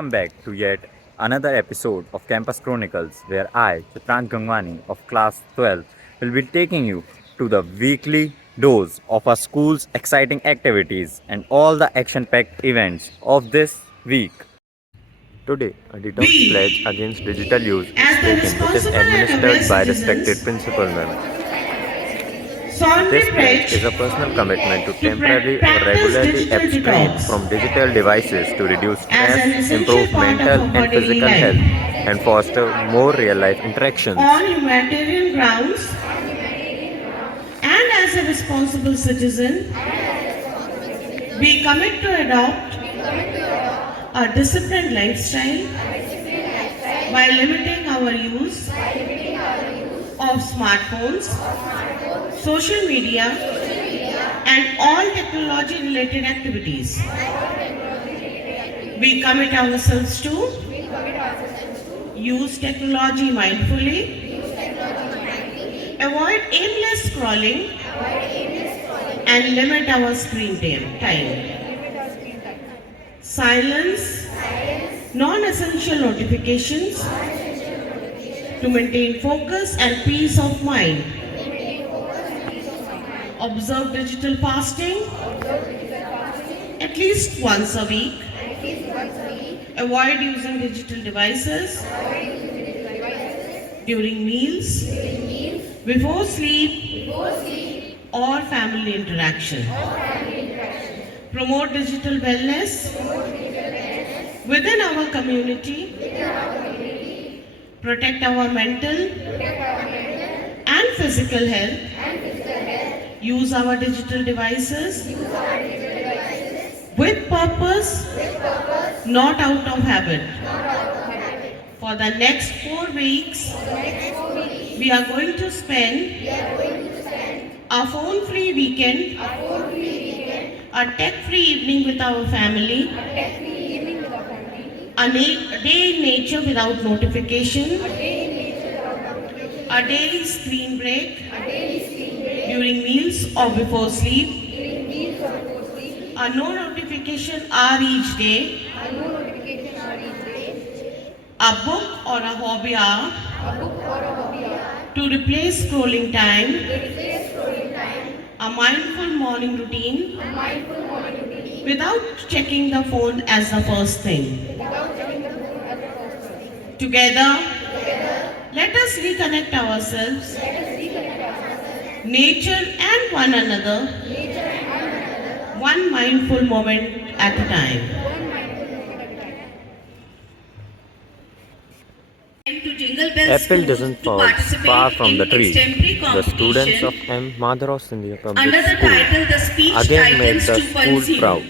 welcome back to yet another episode of Campus Chronicles, where I, Chitrant Gangwani of Class 12, will be taking you to the weekly dose of our school's exciting activities and all the action packed events of this week. Today, a detox pledge We, against digital use is as the taken, which is responsible and aware administered by respected citizens, principal ma'am. solemnly This pledge pledge is a personal commitment to to temporarily or practice regularly digital abstain detox from digital devices to reduce as an stress, essential improve part of mental our and daily physical health, life. and foster more real life interactions. On humanitarian grounds and as a responsible citizen, we commit to adopt a disciplined lifestyle by limiting our use of smartphones, social media, and all technology related activities. We commit ourselves to use technology mindfully, avoid aimless scrolling, and limit our screen time. Silence non-essential notifications to maintain focus and peace of mind. Observe digital fasting at least once a week. Avoid using digital devices during meals, before sleep, or family interaction. Promote digital wellness within our community. Protect our mental and physical health. Use our digital devices with purpose, not out of habit. For the next 4 weeks, we are going to spend a phone-free weekend, a tech-free evening with our family, a day in nature without notification, a daily screen break during meals or before sleep, a no notification hour each day, a book or a hobby hour to replace scrolling time, a mindful morning routine without checking the phone as the first thing. Together, let us reconnect ourselves, nature and one another, one mindful moment at a time. To Jingle Bell Apple Schools doesn't to fall far participate from the in tree. extemporary The students of competition M. Madhav Sindhya Public under the School title The Speech again made Titans the school 2.0. proud.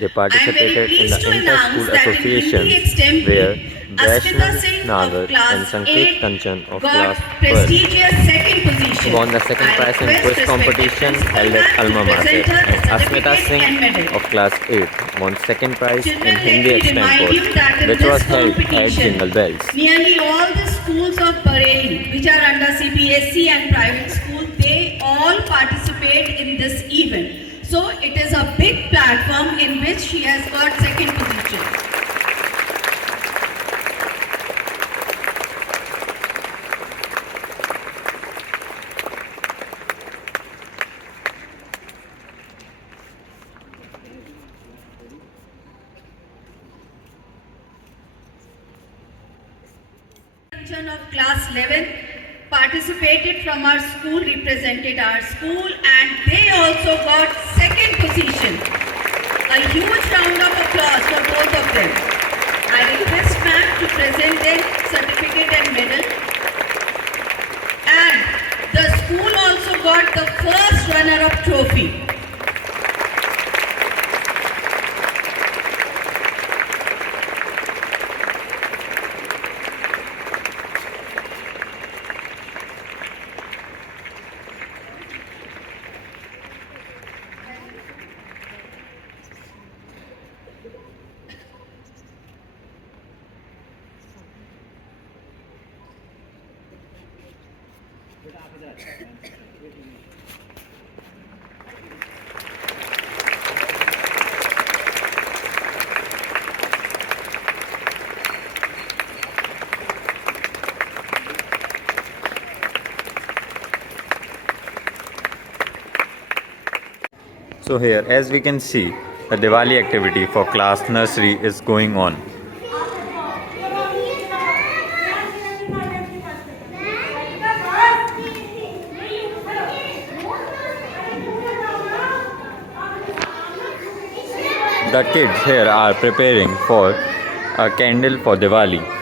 They I am very participated in pleased the to inter-school announce that in Hindi associations where extempore, Asmita Vaishnavi Singh of Nagar and class Sanket 8 Kanchan of got class 12 prestigious second position. won the second I prize in request quiz respected competition principal held at ma'am to Alma Mater, present her and the Asmita certificate Singh and medal. of class 8 won second prize in Children, let Hindi me remind extempore, you that in which this was held at competition, Jingle Bells. nearly all the schools of Bareilly, which are under CBSE and private school, they all participate in this event. So it is a big platform in which she has got second position. Of class 11 participated from our school, represented our school, and they also got second position. A huge round of applause for both of them. I request ma'am to present their certificate and medal. And the school also got the first runner-up trophy. So here, as we can see, the Diwali activity for class nursery is going on. The kids here are preparing for a candle for Diwali.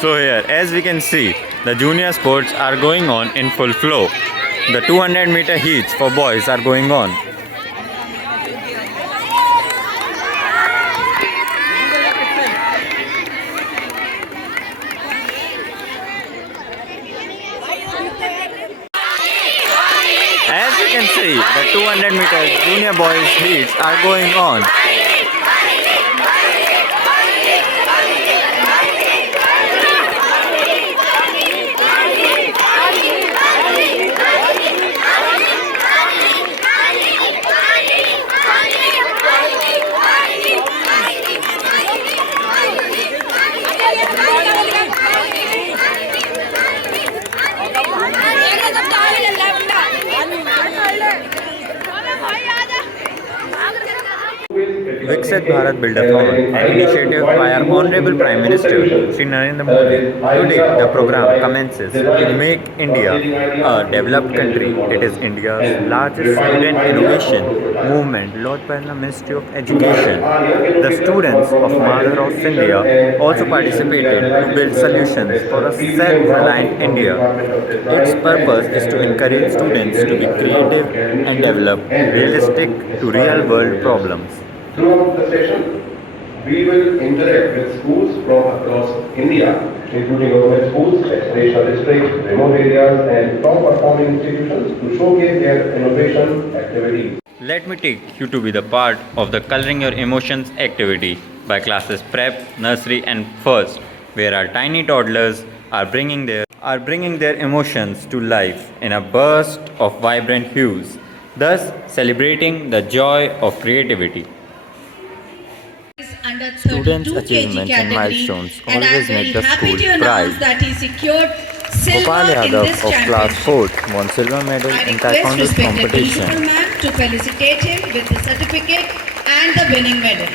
So here, as we can see, the junior sports are going on in full flow. The 200-meter heats for boys are going on. As you can see, the 200-meter junior boys heats are going on. Viksit Bharat Buildathon, an initiative by our Honorable Prime Minister Shri Narendra Modi. Today, the program commences to make India a developed country. It is India's largest student innovation movement led by the Ministry of Education. The students of Mother of India also participated to build solutions for a self-reliant India. Its purpose is to encourage students to be creative and develop realistic to real-world problems. Throughout the session, we will interact with schools from across India, including government schools, aspirational districts, remote areas, and top-performing institutions to showcase their innovation activities. Let me take you to be the part of the Coloring Your Emotions activity by classes Prep, Nursery and First, where our tiny toddlers are bringing their emotions to life in a burst of vibrant hues, thus celebrating the joy of creativity. Under Students' 32 kg achievements and category, milestones and I'm always very make the happy school to announce pride. that he secured silver Gopal in Yadav this of class championship. 4th won silver medal I in request Taekwondo respected principal competition. ma'am to felicitate him with the certificate and the winning medal.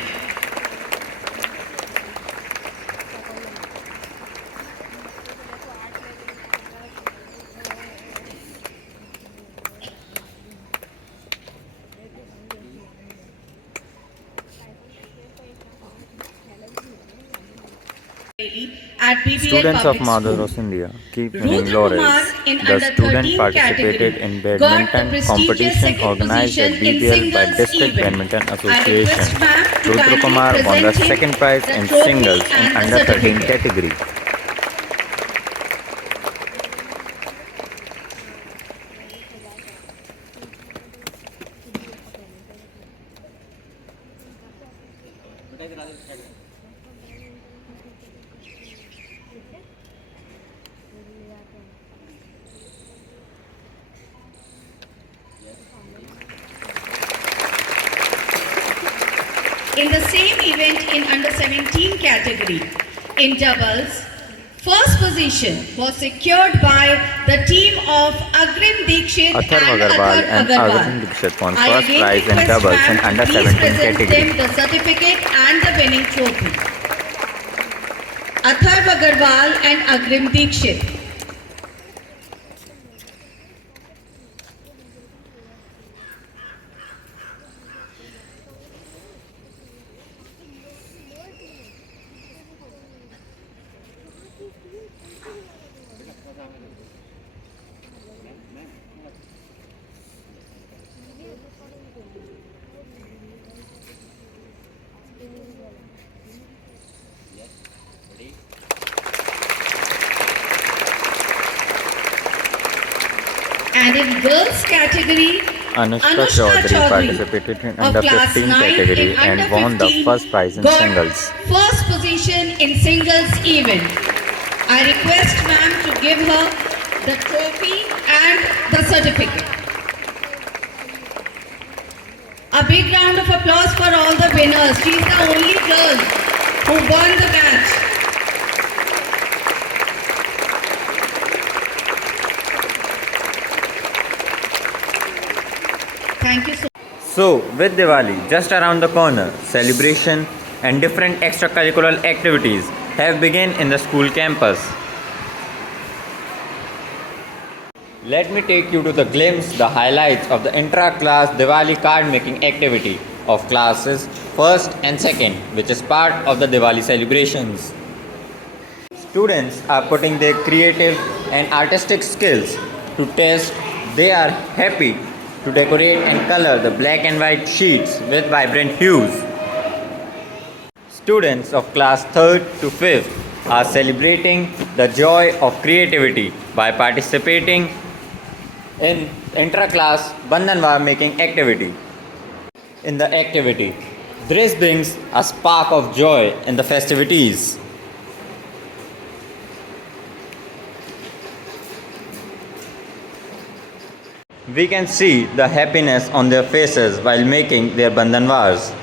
At BBL Students of Public Mother School. of India keep winning Rudra laurels. Kumar in The under student 13 participated category in got the badminton prestigious competition second organized position at in BBL by singles District event. Badminton I Association. request ma'am to Rudra kindly Kumar won the present him second prize the in trophy singles in and the under 13 certificate. category. In the same event in under 17 category, in doubles, first position was secured by the team of Agrim Dikshit Atharv and Agarwal Atharv and Agarwal. Arvind Dikshit won I first again prize in request doubles in ma'am to under please 17 present category. them the certificate and the winning trophy. Atharv Agarwal and Agrim Dikshit. And in girls category, Anushka Chaudhary participated in of under class 15 9 category in and under won the 15 first prize in got singles. First position in singles event. I request ma'am to give her the trophy and the certificate. A big round of applause for all the winners. She is the only girl who won the match. Thank you so much. So, with Diwali just around the corner, celebration and different extracurricular activities have begun in the school campus. Let me take you to the glimpse, the highlights of the intra-class Diwali card making activity of classes 1st and 2nd, which is part of the Diwali celebrations. Students are putting their creative and artistic skills to test. They are happy to decorate and color the black and white sheets with vibrant hues. Students of class 3rd to 5th are celebrating the joy of creativity by participating in intra-class Bandhanwar making activity. In the activity, this brings a spark of joy in the festivities. We can see the happiness on their faces while making their Bandhanwars.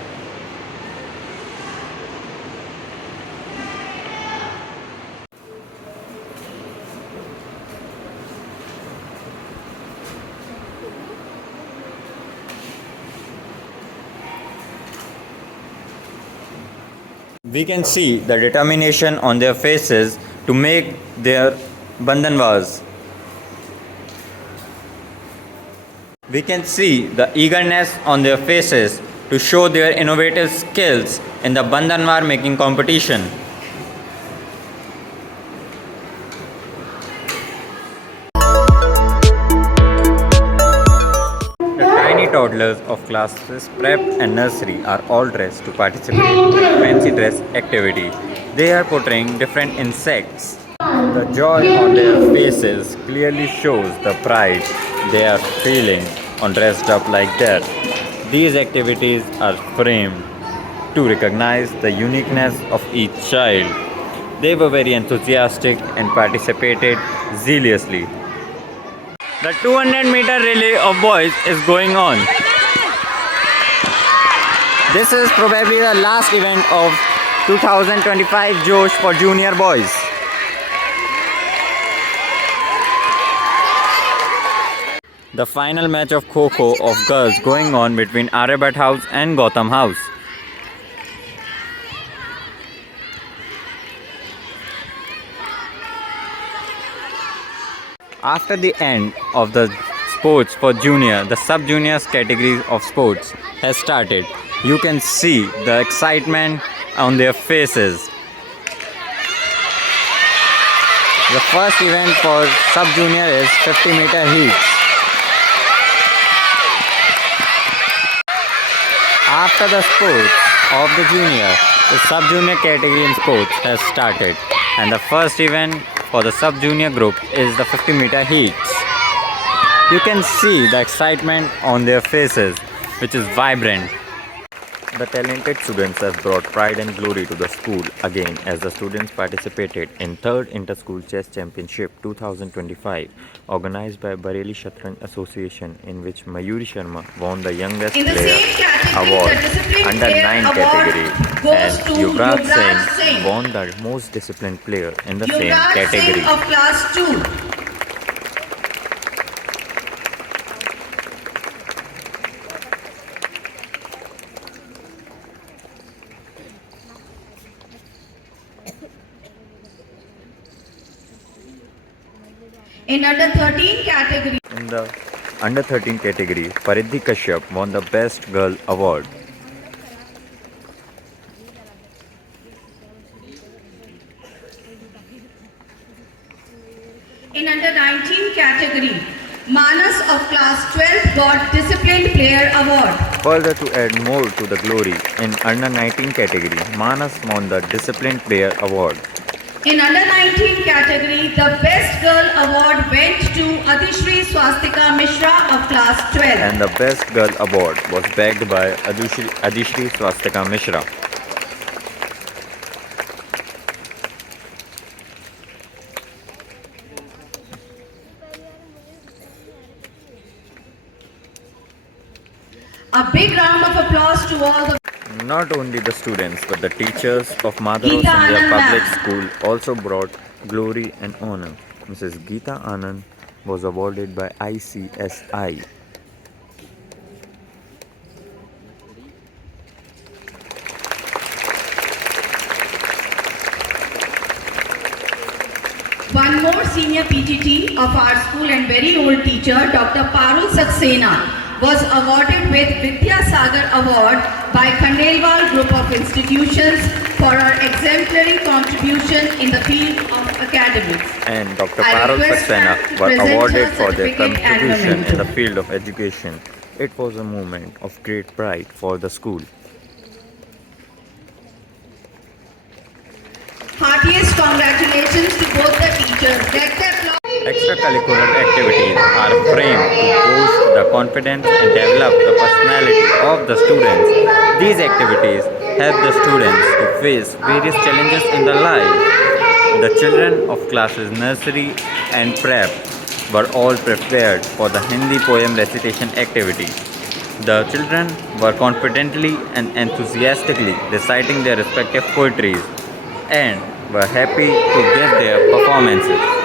We can see the determination on their faces to make their Bandhanwars. We can see the eagerness on their faces to show their innovative skills in the Bandhanwar making competition. The tiny toddlers of classes prep and nursery are all dressed to participate in fancy dress activity. They are portraying different insects. The joy on their faces clearly shows the pride they are feeling on dressed up like that. These activities are framed to recognize the uniqueness of each child. They were very enthusiastic and participated zealously. The 200-meter relay of boys is going on. This is probably the last event of 2025 Josh for junior boys. The final match of Kho-Kho of girls going on between Aryabhat House and Gautam House. After the end of the sports for junior, the sub-juniors category of sports has started. You can see the excitement on their faces. The first event for sub-junior is 50-meter heats. After the sports of the junior, the sub-junior category in sports has started, and the first event for the sub-junior group is the 50-meter heats. You can see the excitement on their faces, which is vibrant. The talented students have brought pride and glory to the school again as the students participated in 3rd Inter-School Chess Championship 2025 organized by Bareilly Shatranj Association, in which Mayuri Sharma won the Youngest In the Player same category, Award the Disciplined under Player 9 Award category, goes and to Yuvraj Yuvraj Singh Singh. won the Most Disciplined Player in the same Yuvraj category. Singh of class 2. In under 13 category, In the under 13 category, Paridhi Kashyap won the Best Girl Award. in under 19 category, Manas of class 12 got Disciplined Player Award. Further to add more to the glory, in under 19 category, Manas won the Disciplined Player Award. In under 19 category, the Best Girl Award went to Adishri Swastika Mishra of class 12. And the Best Girl Award was bagged by Adishri Swastika Mishra. A big round of applause to all the Not only the students but the teachers of Madhava Geeta Sindhya Anand Public ma'am. School also brought glory and honor. Mrs. Geeta Anand was awarded by ICSI. One more senior PGT of our school and very old teacher, Dr. Parul Saxena, was awarded with Vidya Sagar Award by Khandelwal Group of Institutions for her exemplary contribution in the field of academics. And Dr. I Parul request her Saxena to were present awarded her for their certificate and contribution in memento. the field of education. It was a moment of great pride for the school. Heartiest congratulations to both the teachers. Let the applause. Extracurricular activities are framed to boost the confidence and develop the personality of the students. These activities help the students to face various challenges in their life. The children of classes nursery and prep were all prepared for the Hindi poem recitation activity. The children were confidently and enthusiastically reciting their respective poetries and were happy to give their performances.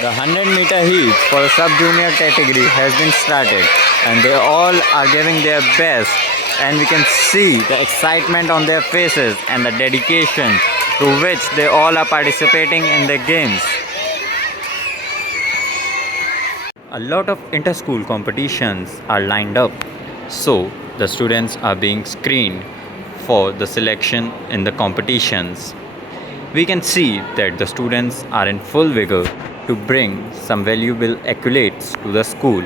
The 100-meter heat for the sub-junior category has been started and they all are giving their best, and we can see the excitement on their faces and the dedication to which they all are participating in the games. A lot of inter-school competitions are lined up, so the students are being screened for the selection in the competitions. We can see that the students are in full vigor to bring some valuable accolades to the school.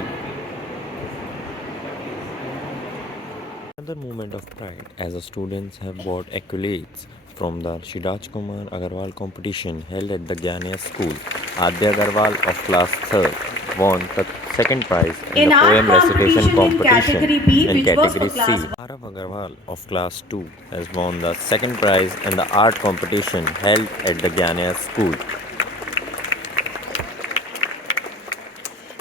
Another moment of pride as the students have brought accolades from the Shiraj Kumar Agarwal competition held at the Gyania school. Adya Agarwal of class 3rd won the second prize in In the art poem recitation competition in competition category B, in which was for category C. class Arav Agarwal of class 2 has won the second prize in the art competition held at the Gyania school.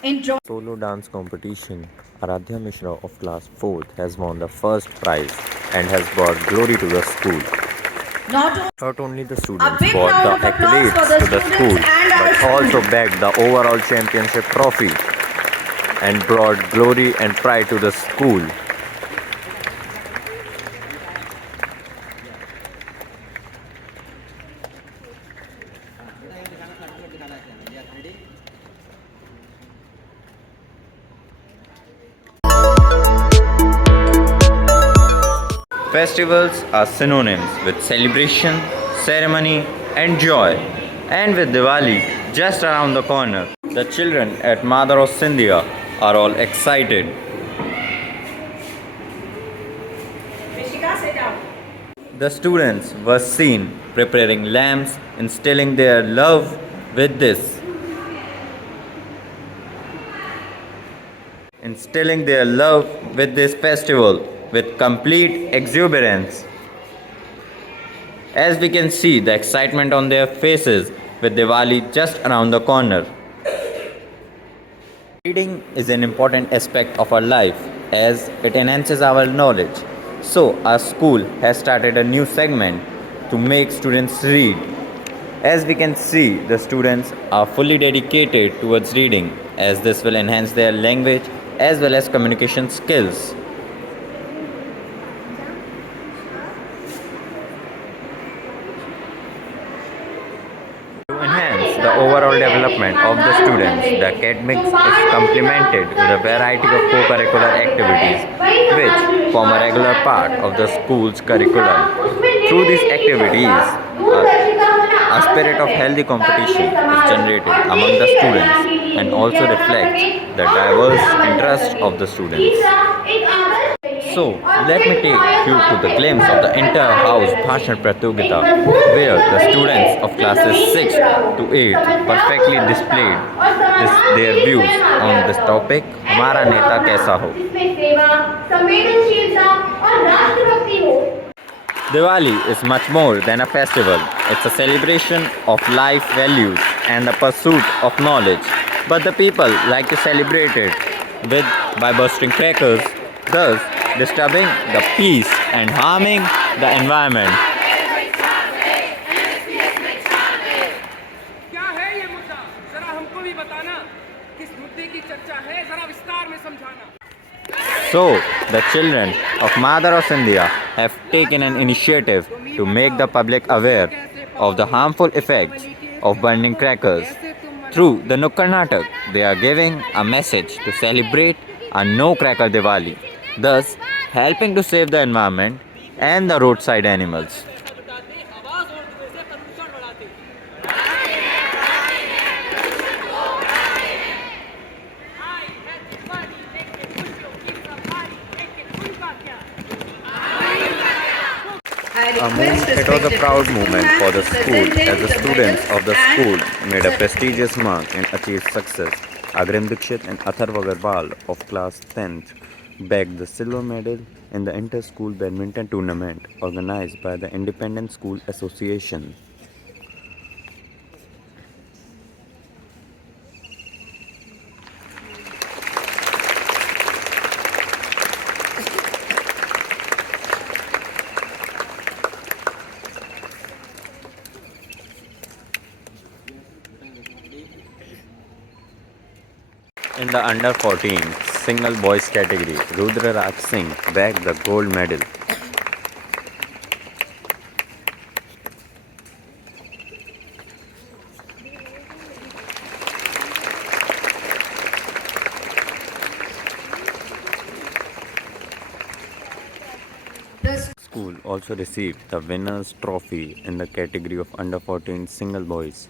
in drawing. Solo dance competition, Aradhya Mishra of class 4th has won the first prize and has brought glory to the school. Not only the students big brought round the of applause accolades for the to the students school, and our but school. also bagged the overall championship trophy and brought glory and pride to the school. Festivals are synonyms with celebration, ceremony, and joy. And with Diwali just around the corner, the children at Madhava Sindhya are all excited. The students were seen preparing lamps, instilling their love with this. Instilling their love with this festival with complete exuberance. As we can see the excitement on their faces with Diwali just around the corner. Reading is an important aspect of our life as it enhances our knowledge. So our school has started a new segment to make students read. As we can see, the students are fully dedicated towards reading as this will enhance their language as well as communication skills. To enhance the overall development of the students, the academics is complemented with a variety of co-curricular activities which form a regular part of the school's curriculum. Through these activities, a spirit of healthy competition is generated among the students and also reflects the diverse interests of the students. So, let me take you to the glimpse of the inter-house Bhashan Pratyogita, where the students of classes 6 to 8 perfectly displayed their views on this topic, हमारा नेता कैसा हो. जिसमें सेवा, संवेदनशीलता और राष्ट्रभक्ति हो. Diwali is much more than a festival. It's a celebration of life values and the pursuit of knowledge. But the people like to celebrate it by bursting crackers, thus disturbing the peace and harming the environment. क्या है ये मुद्दा? जरा हमको भी बताना. किस मुद्दे की चर्चा है? जरा विस्तार में समझाना. So, the children of Madaras India have taken an initiative to make the public aware of the harmful effects of burning crackers. Through the Nukkad Natak, they are giving a message to celebrate a no cracker Diwali, thus helping to save the environment and the roadside animals. It was a proud moment for the school as the students of the school made a prestigious mark and achieved success. Agrim Dikshit and Atharv Agarwal of class 10th bagged the silver medal in the inter-school badminton tournament organized by the Independent School Association. In the under 14 single boys category, Rudra Raj Singh bagged the gold medal. The School also received the winner's trophy in the category of under 14 single boys.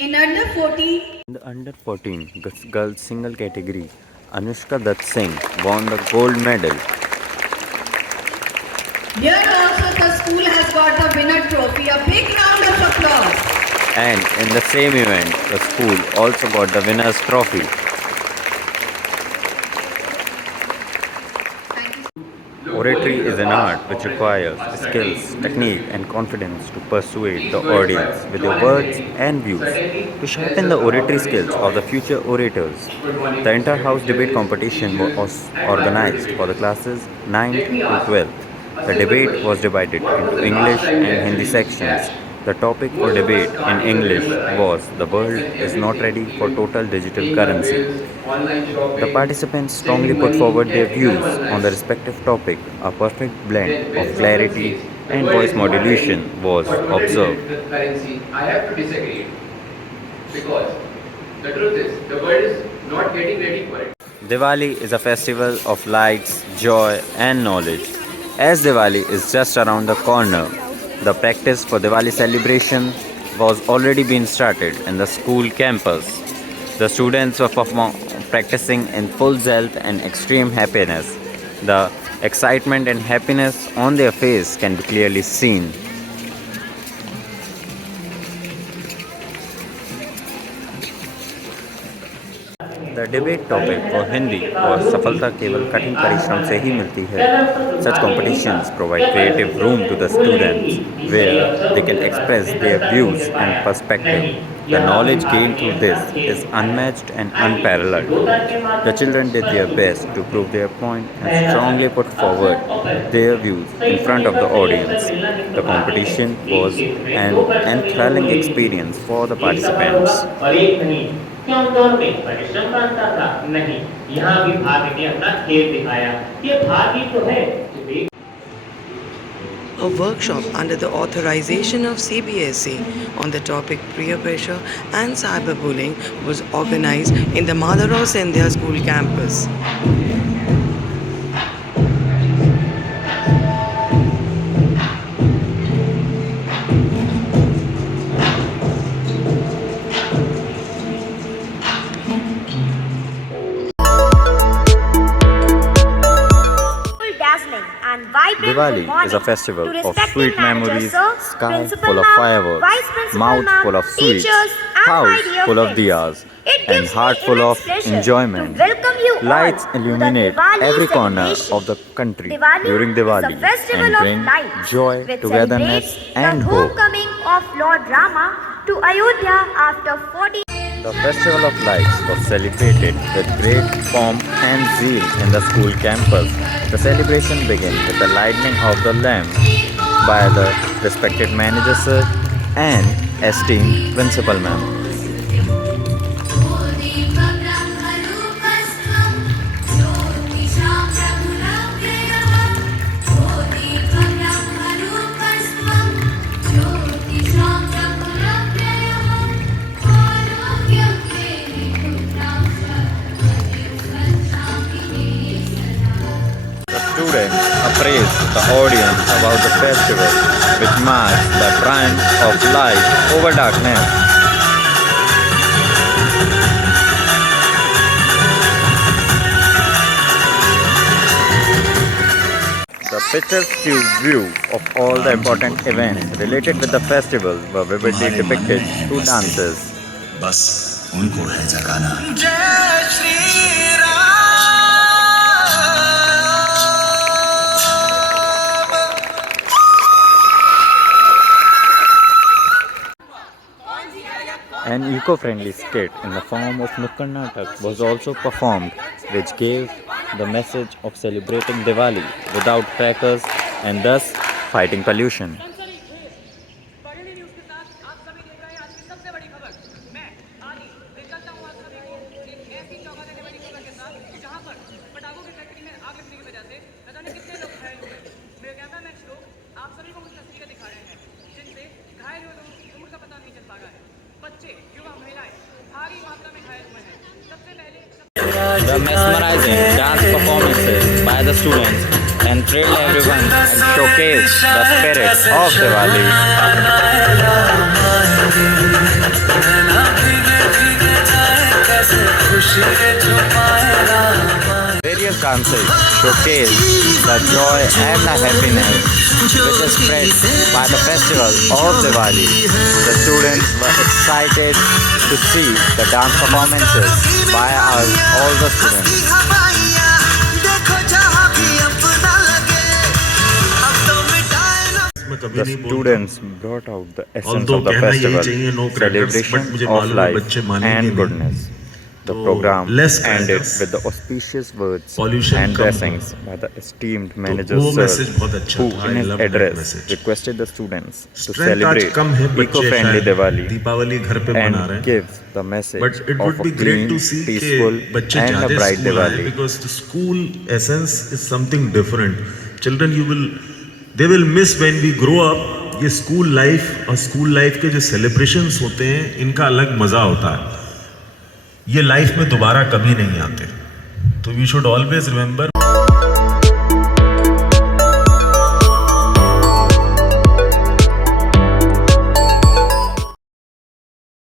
in under 14, In the under 14 girls single category, Anushka Dutt Singh won the gold medal. here also the school has got the winner trophy. A big round of applause. And in the same event, the school also got the winner's trophy. Oratory is an art which requires skills, technique, and confidence to persuade the audience with your words and views. To sharpen the oratory skills of the future orators, the inter-house debate competition was organized for the classes 9th to 12th. The debate was divided into English and Hindi sections. The topic for debate in English was "The world is not ready for total digital currency." The participants strongly put forward their views on the respective topic. A perfect blend of clarity and voice modulation was observed. Currency, I have to disagree because the truth is the world is not getting ready for it. Diwali is a festival of lights, joy, and knowledge. As Diwali is just around the corner, the practice for Diwali celebration was already being started in the school campus. The students were practicing in full zeal and extreme happiness. The excitement and happiness on their face can be clearly seen. The debate topic for Hindi was सफलता केवल कठिन परिश्रम से ही मिलती है. Such competitions provide creative room to the students where they can express their views and perspective. The knowledge gained through this is unmatched and unparalleled. The children did their best to prove their point and strongly put forward their views in front of the audience. The competition was an enthralling experience for the participants. और एक नहीं, क्यों दौर में परिश्रम बनता था? नहीं, यहाँ भी भाग्य ने अपना खेल दिखाया. ये भाग्य तो है. A workshop under the authorization of CBSE on the topic peer pressure and cyberbullying was organized in the Madaras India School campus. dazzling. Diwali is a festival of sweet memories, sky full of fireworks, mouth full of sweets, house full of diyas, and heart full of enjoyment. Lights illuminate every corner of the country during Diwali and bring joy, togetherness, and hope. Homecoming of Lord Rama to Ayodhya after 40 The Festival of Lights was celebrated with great pomp and zeal in the school campus. The celebration began with the lighting of the lamp by the respected manager sir and esteemed principal ma'am. Students appraised the audience about the festival, which marks the triumph of light over darkness. The picturesque view of all the important events related with the festival were vividly depicted through dances. बस उनको है जगाना। An eco-friendly skit in the form of Nukkad Natak was also performed, which gave the message of celebrating Diwali without crackers and thus fighting pollution. बड़े news के साथ आप सभी देख रहे हैं आज की सबसे बड़ी खबर। मैं आदि ले चलता हूँ आप सभी को एक ऐसी चौंका देने वाली खबर के साथ जहाँ पर पटाखों की फैक्ट्री में आग लगने की वजह से न जाने कितने लोग घायल हुए। मेरे कैमरामैन लोग आप सभी को कुछ तस्वीरें दिखा रहे हैं जिनसे घायल हुए लोगों की उम्र का पता नहीं चल पा रहा है। बच्चे, युवा, महिलाएं भारी मात्रा में घायल हुए हैं। सबसे पहले The mesmerizing dance performances by the students enthralled everyone and showcased the spirit of Diwali. Various dances showcased the joy and the happiness which is spread by the festival of Diwali. The students were excited to see the dance performances by all the students. The students brought out the essence of the festival, celebration of life and goodness. The program ended with the auspicious words and blessings by the esteemed manager sir, who in his address requested the students to celebrate eco-friendly Diwali and gives the message of a clean, peaceful and a bright Diwali. Because the school essence is something different. Children, they will miss when we grow up. ये school life और school life के जो celebrations होते हैं इनका अलग मजा होता है। ये लाइफ में दोबारा कभी नहीं आते। तो वी शुड ऑलवेज रिमेंबर